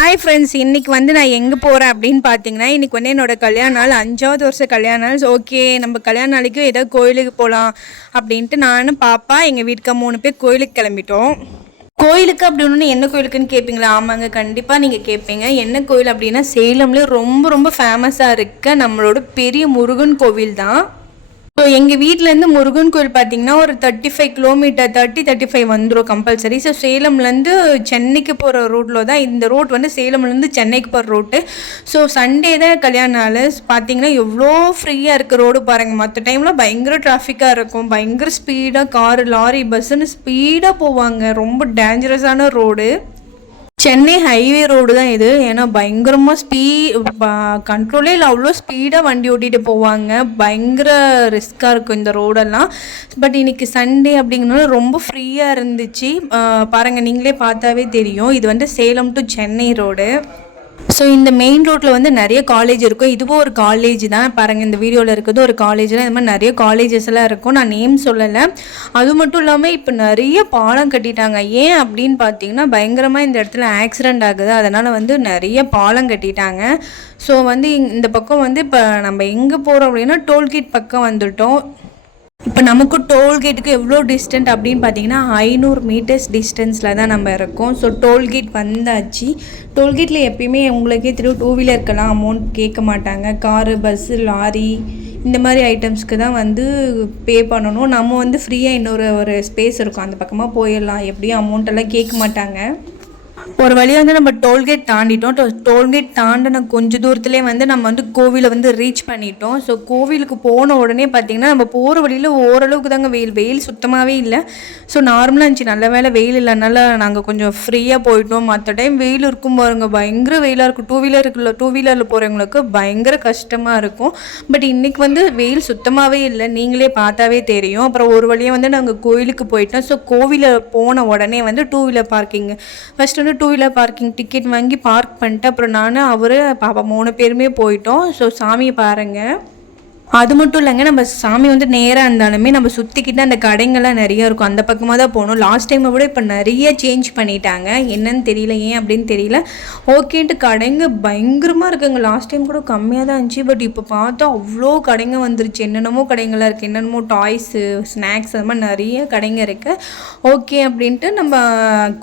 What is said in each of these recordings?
Hi friends, இன்றைக்கி வந்து நான் எங்கே போகிறேன் அப்படின்னு பார்த்தீங்கன்னா, இன்றைக்கி வந்து என்னோடய கல்யாண நாள், 5வது வருஷம் கல்யாண நாள். ஓகே, நம்ம கல்யாண நாளைக்கு ஏதோ கோயிலுக்கு போகலாம் அப்படின்ட்டு நானும் பாப்பா எங்கள் வீட்டுக்கு 3 பேர் கோயிலுக்கு கிளம்பிட்டோம். கோயிலுக்கு அப்படின்னு என்ன கோயிலுக்குன்னு கேட்பீங்களா? ஆமாங்க, கண்டிப்பாக நீங்கள் கேட்பீங்க. என்ன கோயில் அப்படின்னா, சேலம்லேயே ரொம்ப ரொம்ப ஃபேமஸாக இருக்க நம்மளோட பெரிய முருகன் கோவில் தான். ஸோ எங்கள் வீட்டிலேருந்து முருகன் கோயில் பார்த்தீங்கன்னா ஒரு 35 கிலோமீட்டர் 35 வந்துடும் கம்பல்சரி. ஸோ சேலம்லேருந்து சென்னைக்கு போகிற ரோட்டில் தான் இந்த ரோட் வந்து சேலம்லேருந்து சென்னைக்கு போகிற ரோட்டு. ஸோ சண்டே தான் கல்யாண நாள். பார்த்தீங்கன்னா எவ்வளோ ஃப்ரீயாக இருக்குது ரோடு பாருங்கள். மற்ற டைமில் பயங்கர டிராஃபிக்காக இருக்கும், பயங்கர ஸ்பீடாக காரு லாரி பஸ்ஸுன்னு ஸ்பீடாக போவாங்க. ரொம்ப டேஞ்சரஸான ரோடு. சென்னை ஹைவே ரோடு தான் இது. ஏன்னா பயங்கரமாக கண்ட்ரோலே இல்லை, அவ்வளோ ஸ்பீடாக வண்டி ஓட்டிகிட்டு போவாங்க. பயங்கர ரிஸ்க்காக இருக்கும் இந்த ரோடெல்லாம். பட் இன்றைக்கி சண்டே அப்படிங்கிறனால ரொம்ப ஃப்ரீயாக இருந்துச்சு. பாருங்கள், நீங்களே பார்த்தாவே தெரியும். இது வந்து Salem to Chennai road. So இந்த மெயின் ரோட்டில் வந்து நிறைய காலேஜ் இருக்கும். இதுவும் ஒரு காலேஜ் தான். பாருங்கள், இந்த வீடியோவில் இருக்கிறது ஒரு காலேஜில் இந்த மாதிரி நிறைய காலேஜஸ் எல்லாம் இருக்கும். நான் நேம் சொல்லலை. அது மட்டும் இல்லாமல் இப்போ நிறைய பாலம் கட்டிட்டாங்க. ஏன் அப்படின்னு பார்த்தீங்கன்னா, பயங்கரமாக இந்த இடத்துல ஆக்சிடெண்ட் ஆகுது. அதனால் வந்து நிறைய பாலம் கட்டிட்டாங்க. ஸோ வந்து இந்த பக்கம் வந்து இப்போ நம்ம எங்கே போகிறோம் அப்படின்னா டோல்கேட் பக்கம் வந்துட்டோம். இப்போ நமக்கு டோல்கேட்டுக்கு எவ்வளோ டிஸ்டன்ட் அப்படின்னு பார்த்தீங்கன்னா 500 மீட்டர்ஸ் டிஸ்டன்ஸில் தான் நம்ம இருக்கோம். ஸோ டோல்கேட் வந்தாச்சு. டோல்கேட்டில் எப்பயுமே உங்களுக்கே தெரியும், 2 வீலருக்கெல்லாம் அமௌண்ட் கேட்க மாட்டாங்க. காரு, பஸ்ஸு, லாரி இந்த மாதிரி ஐட்டம்ஸ்க்கு தான் வந்து பே பண்ணணும். நம்ம வந்து ஃப்ரீயாக இன்னொரு ஸ்பேஸ் இருக்கும், அந்த பக்கமாக போயிடலாம். எப்படியும் அமௌண்ட்டெல்லாம் கேட்க மாட்டாங்க. ஒரு வழியாக வந்து நம்ம டோல்கேட் தாண்டிட்டோம். டோல்கேட் தாண்டின கொஞ்சம் தூரத்துலேயே வந்து நம்ம வந்து கோவிலை வந்து ரீச் பண்ணிட்டோம். ஸோ கோவிலுக்கு போன உடனே பார்த்திங்கன்னா, நம்ம போகிற வழியில் ஓரளவுக்கு தாங்க வெயில் சுத்தமாகவே இல்லை. ஸோ நார்மலாக இருந்துச்சு. நல்ல வேலை வெயில் இல்லைனால நாங்கள் கொஞ்சம் ஃப்ரீயாக போயிட்டோம். மற்ற டைம் வெயில் இருக்கும் பாருங்க, பயங்கர வெயிலாக இருக்கும். டூ வீலரில் போகிறவங்களுக்கு பயங்கர கஷ்டமாக இருக்கும். பட் இன்றைக்கி வந்து வெயில் சுத்தமாகவே இல்லை, நீங்களே பார்த்தாவே தெரியும். அப்புறம் ஒரு வழியாக வந்து நாங்கள் கோவிலுக்கு போயிட்டோம். ஸோ கோவிலில் போன உடனே வந்து 2 வீலர் பார்க்கிங் ஃபஸ்ட் வந்து 2 வீலர் பார்க்கிங் டிக்கெட் வாங்கி பார்க் பண்ணிட்டு அப்புறம் நான் அவர் பாப்பா 3 பேருமே போயிட்டோம். ஸோ சாமியை பாருங்கள். அது மட்டும் இல்லைங்க, நம்ம சாமி வந்து நேராக இருந்தாலுமே நம்ம சுற்றிக்கிட்டு அந்த கடைங்கள்லாம் நிறைய இருக்கும், அந்த பக்கமாக தான் போகணும். லாஸ்ட் டைமை விட இப்போ நிறைய சேஞ்ச் பண்ணிட்டாங்க. என்னன்னு தெரியல, ஏன் அப்படின்னு தெரியல. ஓகேன்ட்டு கடைங்க பயங்கரமாக இருக்குங்க. லாஸ்ட் டைம் கூட கம்மியாக தான் இருந்துச்சு. பட் இப்போ பார்த்தா அவ்வளோ கடைங்க வந்துருச்சு. என்னென்னமோ கடைங்களாக இருக்குது, என்னென்னமோ டாய்ஸு, ஸ்நாக்ஸ், அது மாதிரி நிறைய கடைங்க இருக்குது. ஓகே அப்படின்ட்டு நம்ம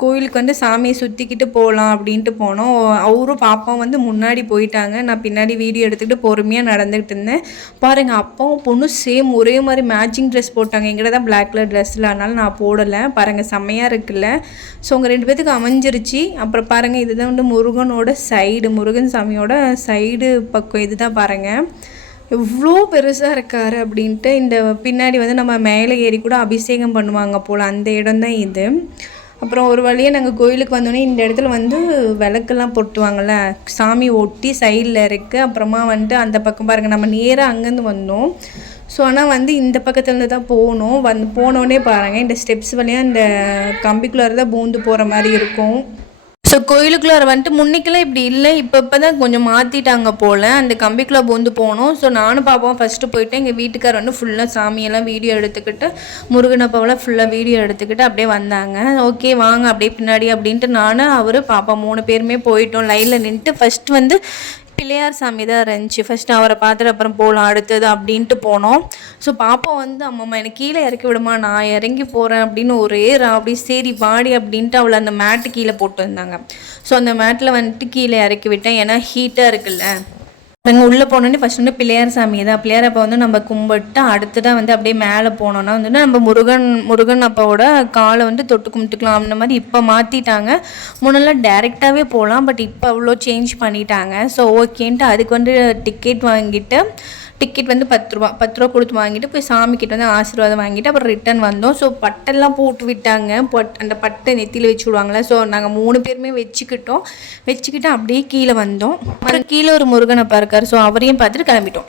கோயிலுக்கு வந்து சாமியை சுற்றிக்கிட்டு போகலாம் அப்படின்ட்டு போனோம். அவரும் பாப்பாவும் வந்து முன்னாடி போயிட்டாங்க. நான் பின்னாடி வீடியோ எடுத்துக்கிட்டு பொறுமையாக நடந்துக்கிட்டு இருந்தேன். பாருங்கள், அப்பாவும் பொண்ணு சேம் ஒரே மாதிரி மேட்சிங் ட்ரெஸ் போட்டாங்க. எங்கிட்ட தான் பிளாக் கலர் ட்ரெஸ்ஸில், அதனால நான் போடலை. பாருங்கள், செம்மையாக இருக்குல்ல. ஸோ உங்கள் 2 பேத்துக்கு அமைஞ்சிருச்சு. அப்புறம் பாருங்கள், இதுதான் வந்து முருகனோட சைடு, முருகன் சாமியோட சைடு பக்கம். இது தான் பாருங்கள் எவ்வளோ பெருசாக இருக்கார் அப்படின்ட்டு. இந்த பின்னாடி வந்து நம்ம மேலே ஏறி கூட அபிஷேகம் பண்ணுவாங்க போல், அந்த இடம் தான் இது. அப்புறம் ஒரு வழியாக நாங்கள் கோயிலுக்கு வந்தோடனே இந்த இடத்துல வந்து விளக்கெல்லாம் போட்டுவாங்கள்ல, சாமி ஒட்டி சைடில் இருக்குது. அப்புறமா வந்துட்டு அந்த பக்கம் பாருங்கள், நம்ம நேராக அங்கேருந்து வந்தோம். ஸோ ஆனால் வந்து இந்த பக்கத்துலேருந்து தான் போகணும். போனோடனே பாருங்கள், இந்த ஸ்டெப்ஸ் வழியாக இந்த கம்பிக்குள்ளார தான் பூந்து போகிற மாதிரி இருக்கும். ஸோ கோயிலுக்குள்ளார வந்துட்டு முன்னைக்கெல்லாம் இப்படி இல்லை, இப்போ தான் கொஞ்சம் மாற்றிட்டாங்க போல். அந்த கம்பிக்குள்ளே பூந்து போகணும். ஸோ நானும் பாப்பாவும் ஃபஸ்ட்டு போயிட்டு எங்கள் வீட்டுக்கார் வந்து ஃபுல்லாக சாமியெல்லாம் வீடியோ எடுத்துக்கிட்டு, முருகன் அப்பாவெல்லாம் ஃபுல்லாக வீடியோ எடுத்துக்கிட்டு அப்படியே வந்தாங்க. ஓகே வாங்க அப்படியே பின்னாடி அப்படின்ட்டு நானும் அவர் பாப்பா 3 பேருமே போயிட்டோம். லைனில் நின்றுட்டு ஃபஸ்ட்டு வந்து பிள்ளையார் சாமி தான் இருந்துச்சு. ஃபஸ்ட்டு அவரை பார்த்துட்டு அப்புறம் போகலாம் அடுத்தது அப்படின்ட்டு போனோம். ஸோ பாப்பா வந்து அம்மா எனக்கு கீழே இறக்கி விடுமா, நான் இறங்கி போகிறேன் அப்படின்னு ஒரே அப்படி சரி வாடி அப்படின்ட்டு அவளை அந்த மேட்டு கீழே போட்டு வந்தாங்க. ஸோ அந்த மேட்டில் வந்துட்டு கீழே இறக்கி விட்டேன், ஏன்னா ஹீட்டாக இருக்குல்ல. நாங்கள் உள்ளே போனோன்னே ஃபஸ்ட் வந்து பிள்ளையார் சாமி தான். பிள்ளையார் அப்போ வந்து நம்ம கும்பிட்டு அடுத்ததான் வந்து அப்படியே மேலே போனோன்னா வந்துட்டு நம்ம முருகன் அப்பாவோட காலை வந்து தொட்டு கும்பிட்டுக்கலாம். அந்த மாதிரி இப்போ மாற்றிட்டாங்க. முன்னெல்லாம் டேரெக்டாகவே போகலாம், பட் இப்போ அவ்வளோ சேஞ்ச் பண்ணிட்டாங்க. ஸோ ஓகேன்ட்டு அதுக்கு வந்து டிக்கெட் வாங்கிட்டு, டிக்கெட் வந்து 10 ரூபா கொடுத்து வாங்கிட்டு போய் சாமிக்கிட்ட வந்து ஆசீர்வாதம் வாங்கிட்டு அப்புறம் ரிட்டன் வந்தோம். ஸோ பட்டெல்லாம் போட்டு விட்டாங்க. அந்த பட்டை நெத்தியில் வச்சு விடுவாங்களே. ஸோ நாங்கள் 3 பேருமே வச்சுக்கிட்டு அப்படியே கீழே வந்தோம். கீழே ஒரு முருகன் அப்பா இருக்கார். ஸோ அவரையும் பார்த்துட்டு கிளம்பிட்டோம்.